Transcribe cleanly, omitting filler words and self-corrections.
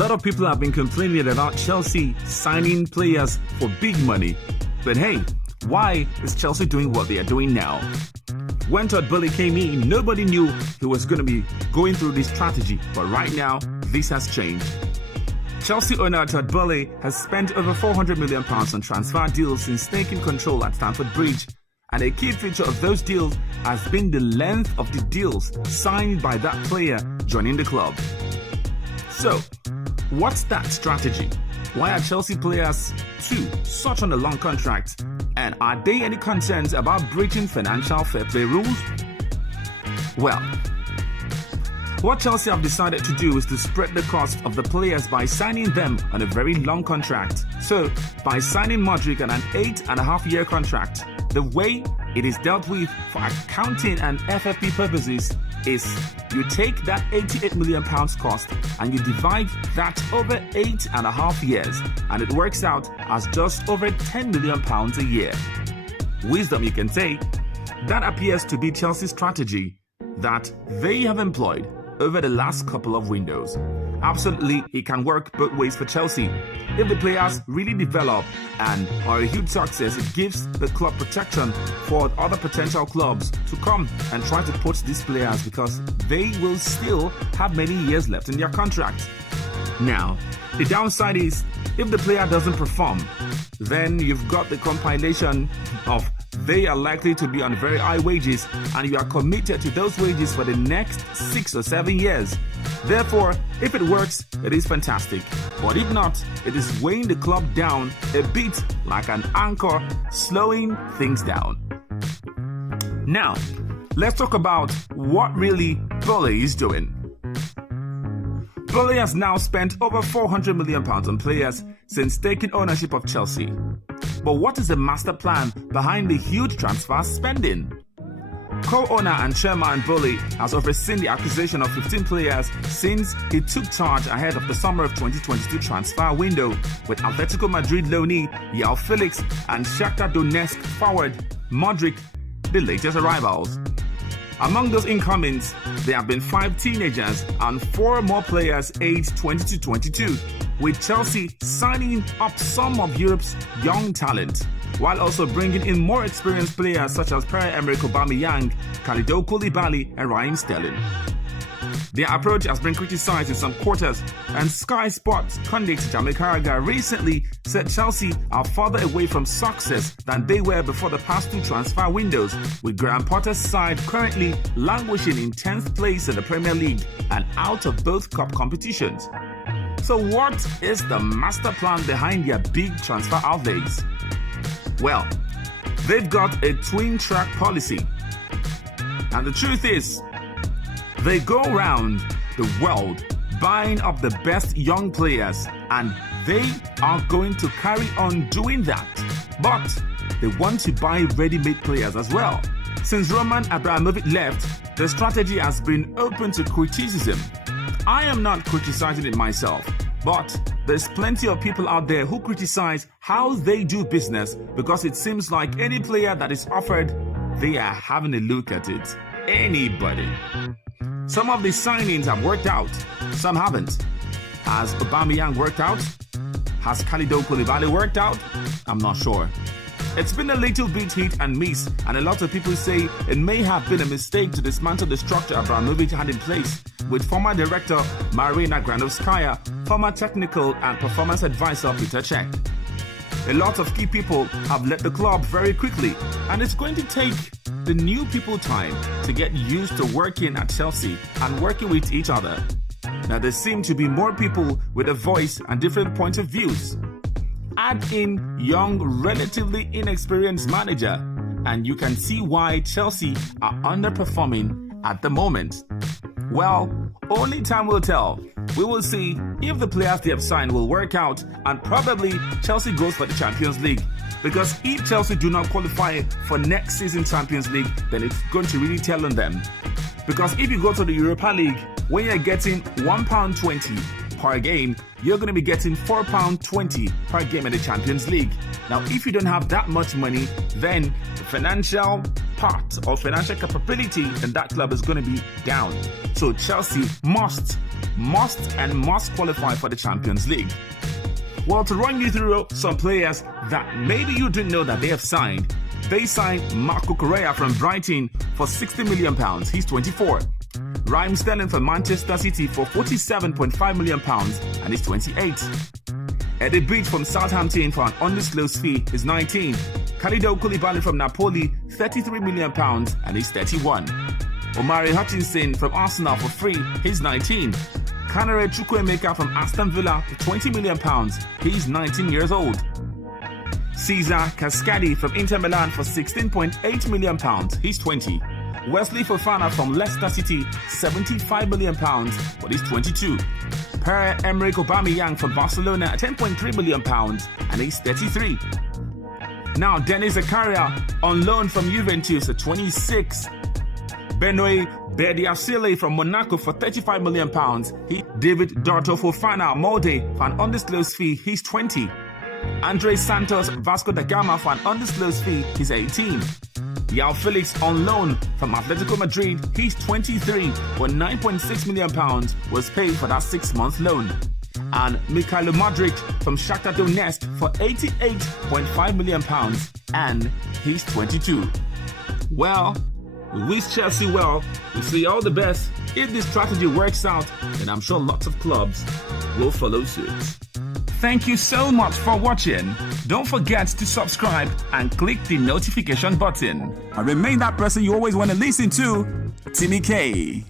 lot of people have been complaining about Chelsea signing players for big money. But hey, why is Chelsea doing what they are doing now? When Todd Boehly came in, nobody knew he was going to be going through this strategy. But right now, this has changed. Chelsea owner Todd Boehly has spent over £400 million on transfer deals since taking control at Stamford Bridge. And a key feature of those deals has been the length of the deals signed by that player joining the club. So, what's that strategy? Why are Chelsea players too such on a long contract? And are there any concerns about breaching financial fair play rules? Well, what Chelsea have decided to do is to spread the cost of the players by signing them on a very long contract. So, by signing Mudryk on an 8.5-year contract, the way it is dealt with for accounting and FFP purposes is you take that £88 million cost and you divide that over 8.5 years, and it works out as just over £10 million a year. Wisdom, you can say, that appears to be Chelsea's strategy that they have employed over the last couple of windows. Absolutely, it can work both ways for Chelsea. If the players really develop and are a huge success, it gives the club protection for other potential clubs to come and try to poach these players because they will still have many years left in their contract. Now, the downside is if the player doesn't perform, then you've got the compilation of they are likely to be on very high wages and you are committed to those wages for the next 6 or 7 years. Therefore, if it works, it is fantastic. But if not, it is weighing the club down a bit like an anchor, slowing things down. Now, let's talk about what really Boehly is doing. Boehly has now spent over £400 million on players since taking ownership of Chelsea. But what is the master plan behind the huge transfer spending? Co-owner and chairman Boehly has overseen the acquisition of 15 players since he took charge ahead of the summer of 2022 transfer window, with Atletico Madrid loanee João Felix and Shakhtar Donetsk forward Mudryk the latest arrivals. Among those incomings, there have been 5 teenagers and 4 more players aged 20 to 22, with Chelsea signing up some of Europe's young talent, while also bringing in more experienced players such as Pierre-Emerick Aubameyang, Kalidou Koulibaly and Raheem Sterling. Their approach has been criticized in some quarters, and Sky Sports pundit Jamie Carragher recently said Chelsea are further away from success than they were before the past 2 transfer windows, with Graham Potter's side currently languishing in 10th place in the Premier League and out of both cup competitions. So what is the master plan behind their big transfer outlays? Well, they've got a twin-track policy. And the truth is, they go around the world buying up the best young players, and they are going to carry on doing that. But they want to buy ready-made players as well. Since Roman Abramovich left, the strategy has been open to criticism. I am not criticizing it myself, but there's plenty of people out there who criticize how they do business because it seems like any player that is offered, they are having a look at it. Anybody. Some of the signings have worked out, some haven't. Has Aubameyang worked out? Has Kalidou Koulibaly worked out? I'm not sure. It's been a little bit hit and miss, and a lot of people say it may have been a mistake to dismantle the structure Abramovich had in place, with former director Marina Granovskaya, former technical and performance advisor Peter Cech. A lot of key people have left the club very quickly, and it's going to take the new people time to get used to working at Chelsea and working with each other. Now there seem to be more people with a voice and different points of views. Add in young, relatively inexperienced manager, and you can see why Chelsea are underperforming at the moment. Well, only time will tell. We will see if the players they have signed will work out, and probably Chelsea goes for the Champions League. Because if Chelsea do not qualify for next season Champions League, then it's going to really tell on them. Because if you go to the Europa League, when you're getting £1.20 per game, you're going to be getting £4.20 per game in the Champions League. Now, if you don't have that much money, then the financial part or financial capability in that club is going to be down. So Chelsea must qualify for the Champions League. Well, to run you through some players that maybe you didn't know that they have signed. They signed Marco Correa from Brighton for £60 million. He's 24. Raheem Sterling from Manchester City for £47.5 million and he's 28. Eddie Beach from Southampton for an undisclosed fee is 19. Kalidou Koulibaly from Napoli, £33 million and he's 31. Omari Hutchinson from Arsenal for free, he's 19. Kanare Chukwuemeka from Aston Villa for £20 million, he's 19 years old. Cesar Cascadi from Inter Milan for £16.8 million, he's 20. Wesley Fofana from Leicester City, £75 million, but he's 22. Pierre-Emerick Aubameyang from Barcelona at £10.3 million, and he's 33. Now, Denis Zakaria on loan from Juventus at 26. Benoit Bediasile from Monaco for £35 million. David Dorto Fofana Molde for an undisclosed fee, he's 20. Andre Santos Vasco da Gama for an undisclosed fee, he's 18. João Felix on loan from Atletico Madrid, he's 23, when £9.6 million was paid for that 6-month loan. And Mykhailo Mudryk from Shakhtar Donetsk for £88.5 million, and he's 22. Well, we wish Chelsea well. We say all the best. If this strategy works out, then I'm sure lots of clubs will follow suit. Thank you so much for watching. Don't forget to subscribe and click the notification button. And remain that person you always want to listen to, Timmy K.